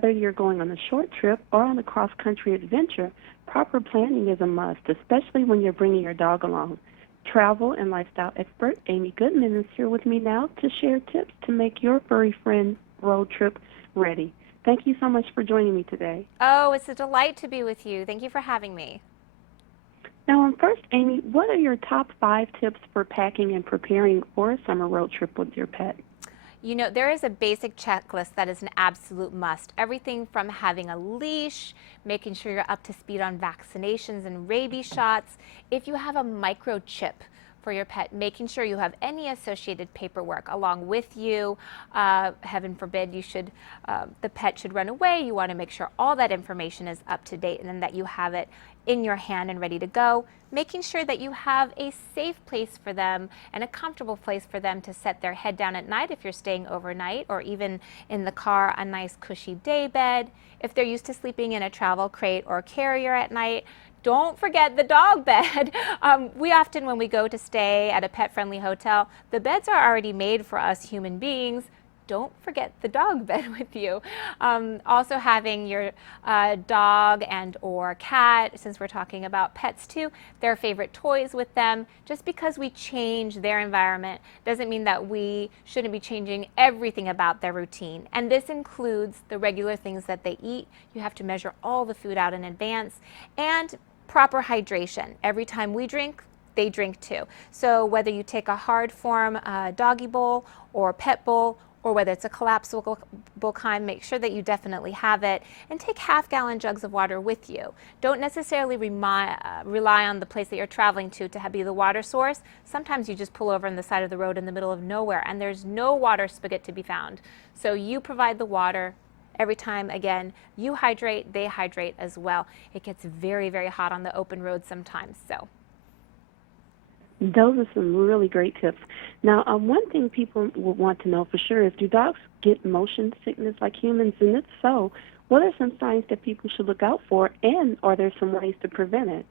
Whether you're going on a short trip or on a cross-country adventure, proper planning is a must, especially when you're bringing your dog along. Travel and lifestyle expert Amy Goodman is here with me now to share tips to make your furry friend road trip ready. Thank you so much for joining me today. Oh, it's a delight to be with you. Thank you for having me. Now, first, Amy, what are your top 5 tips for packing and preparing for a summer road trip with your pet? You know, there is a basic checklist that is an absolute must. Everything from having a leash, making sure you're up to speed on vaccinations and rabies shots. If you have a microchip for your pet, making sure you have any associated paperwork along with you. Heaven forbid the pet should run away. You want to make sure all that information is up to date and then that you have it in your hand and ready to go. Making sure that you have a safe place for them and a comfortable place for them to set their head down at night if you're staying overnight, or even in the car, a nice cushy day bed. If they're used to sleeping in a travel crate or carrier at night, don't forget the dog bed. We often, when we go to stay at a pet-friendly hotel, the beds are already made for us human beings. Don't forget the dog bed with you. Also having your dog and or cat, since we're talking about pets too, their favorite toys with them. Just because we change their environment doesn't mean that we shouldn't be changing everything about their routine. And this includes the regular things that they eat. You have to measure all the food out in advance, and proper hydration. Every time we drink, they drink too. So whether you take a hard form doggy bowl or pet bowl, or whether it's a collapsible kind, make sure that you definitely have it, and take half-gallon jugs of water with you. Don't necessarily rely on the place that you're traveling to be the water source. Sometimes you just pull over on the side of the road in the middle of nowhere and there's no water spigot to be found. So you provide the water. Every time, again, you hydrate, they hydrate as well. It gets very, very hot on the open road sometimes. So. Those are some really great tips. Now, one thing people will want to know for sure is, do dogs get motion sickness like humans? And if so, what are some signs that people should look out for, and are there some ways to prevent it?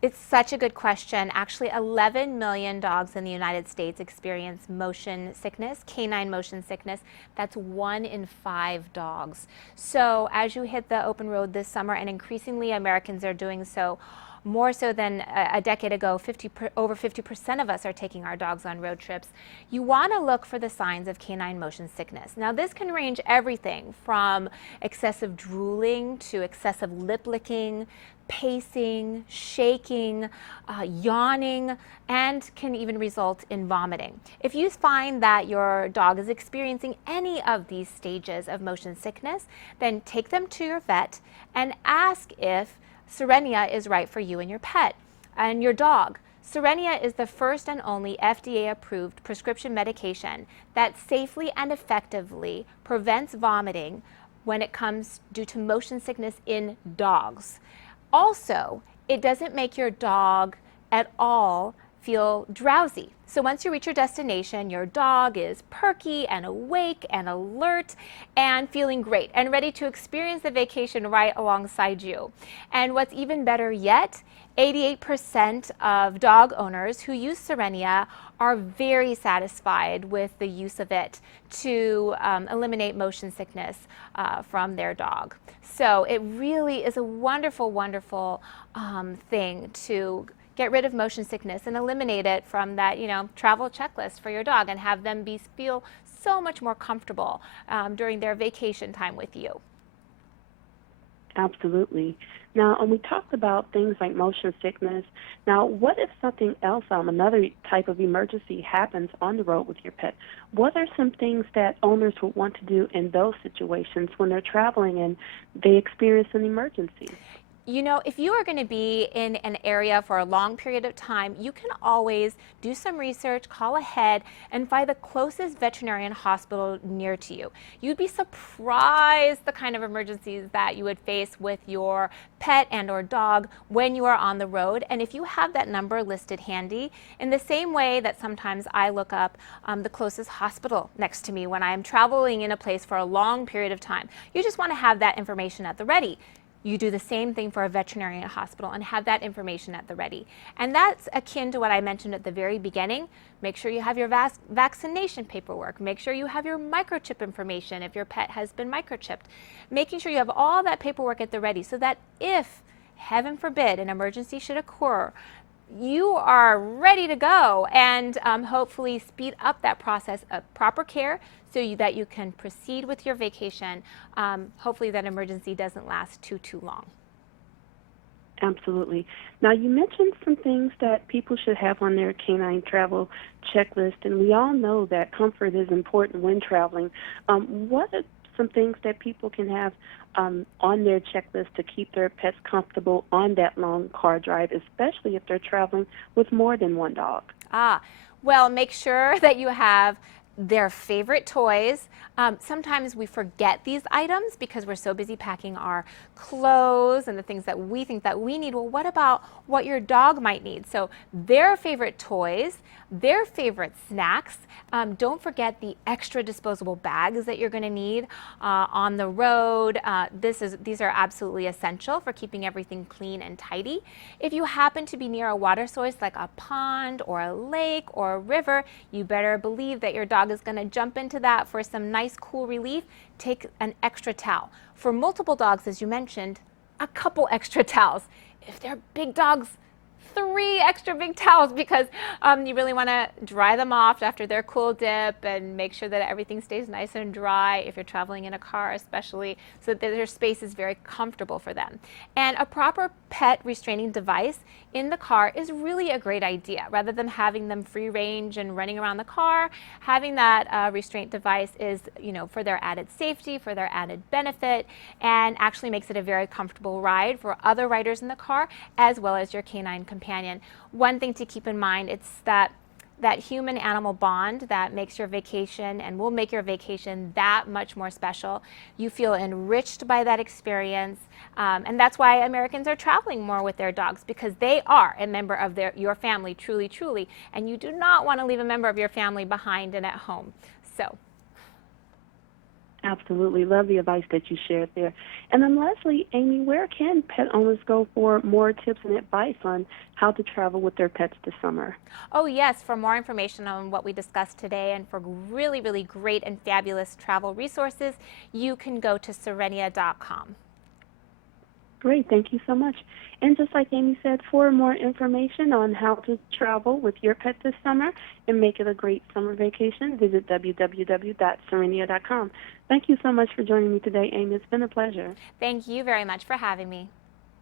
It's such a good question. Actually, 11 million dogs in the United States experience motion sickness, canine motion sickness. That's 1 in 5 dogs. So as you hit the open road this summer, and increasingly Americans are doing so, more so than a decade ago, over 50% of us are taking our dogs on road trips. You want to look for the signs of canine motion sickness. Now, this can range everything from excessive drooling to excessive lip licking, pacing, shaking, yawning, and can even result in vomiting. If you find that your dog is experiencing any of these stages of motion sickness, then take them to your vet and ask if Cerenia is right for you and your pet and your dog. Cerenia is the first and only FDA-approved prescription medication that safely and effectively prevents vomiting when it comes due to motion sickness in dogs. Also, it doesn't make your dog at all feel drowsy. So once you reach your destination, your dog is perky and awake and alert and feeling great and ready to experience the vacation right alongside you. And what's even better yet, 88% of dog owners who use Cerenia are very satisfied with the use of it to eliminate motion sickness from their dog. So it really is a wonderful, wonderful thing to get rid of motion sickness and eliminate it from that, travel checklist for your dog, and have them feel so much more comfortable during their vacation time with you. Absolutely. Now, we talked about things like motion sickness. Now, what if something else, another type of emergency happens on the road with your pet? What are some things that owners would want to do in those situations when they're traveling and they experience an emergency? You know, if you are going to be in an area for a long period of time, you can always do some research, call ahead, and find the closest veterinarian hospital near to you. You'd be surprised the kind of emergencies that you would face with your pet and or dog when you are on the road. And if you have that number listed handy, in the same way that sometimes I look up the closest hospital next to me when I am traveling in a place for a long period of time, you just want to have that information at the ready. you do the same thing for a veterinarian hospital and have that information at the ready. And that's akin to what I mentioned at the very beginning. Make sure you have your vaccination paperwork. Make sure you have your microchip information if your pet has been microchipped. Making sure you have all that paperwork at the ready so that if, heaven forbid, an emergency should occur, you are ready to go and hopefully speed up that process of proper care so that you can proceed with your vacation. Hopefully that emergency doesn't last too long. Absolutely. Now, you mentioned some things that people should have on their canine travel checklist, and we all know that comfort is important when traveling. What are some things that people can have on their checklist to keep their pets comfortable on that long car drive, especially if they're traveling with more than one dog? Well, make sure that you have their favorite toys. Sometimes we forget these items because we're so busy packing our clothes and the things that we think that we need. Well, what about what your dog might need? So their favorite toys, their favorite snacks. Don't forget the extra disposable bags that you're going to need on the road. These are absolutely essential for keeping everything clean and tidy. If you happen to be near a water source like a pond or a lake or a river, you better believe that your dog is going to jump into that for some nice cool relief. Take an extra towel. For multiple dogs, as you mentioned, a couple extra towels. If they're big dogs, 3 extra big towels because you really want to dry them off after their cool dip and make sure that everything stays nice and dry if you're traveling in a car especially, so that their space is very comfortable for them. And a proper pet restraining device in the car is really a great idea. Rather than having them free range and running around the car, having that restraint device is, for their added safety, for their added benefit, and actually makes it a very comfortable ride for other riders in the car as well as your canine companion. One thing to keep in mind, it's that human-animal bond that makes your vacation and will make your vacation that much more special. You feel enriched by that experience, and that's why Americans are traveling more with their dogs, because they are a member of your family, truly, and you do not want to leave a member of your family behind and at home. So. Absolutely. Love the advice that you shared there. And then lastly, Amy, where can pet owners go for more tips and advice on how to travel with their pets this summer? Oh yes, for more information on what we discussed today and for really great and fabulous travel resources, you can go to Serenia.com. Great, thank you so much. And just like Amy said, for more information on how to travel with your pet this summer and make it a great summer vacation, visit www.serenia.com. Thank you so much for joining me today, Amy. It's been a pleasure. Thank you very much for having me.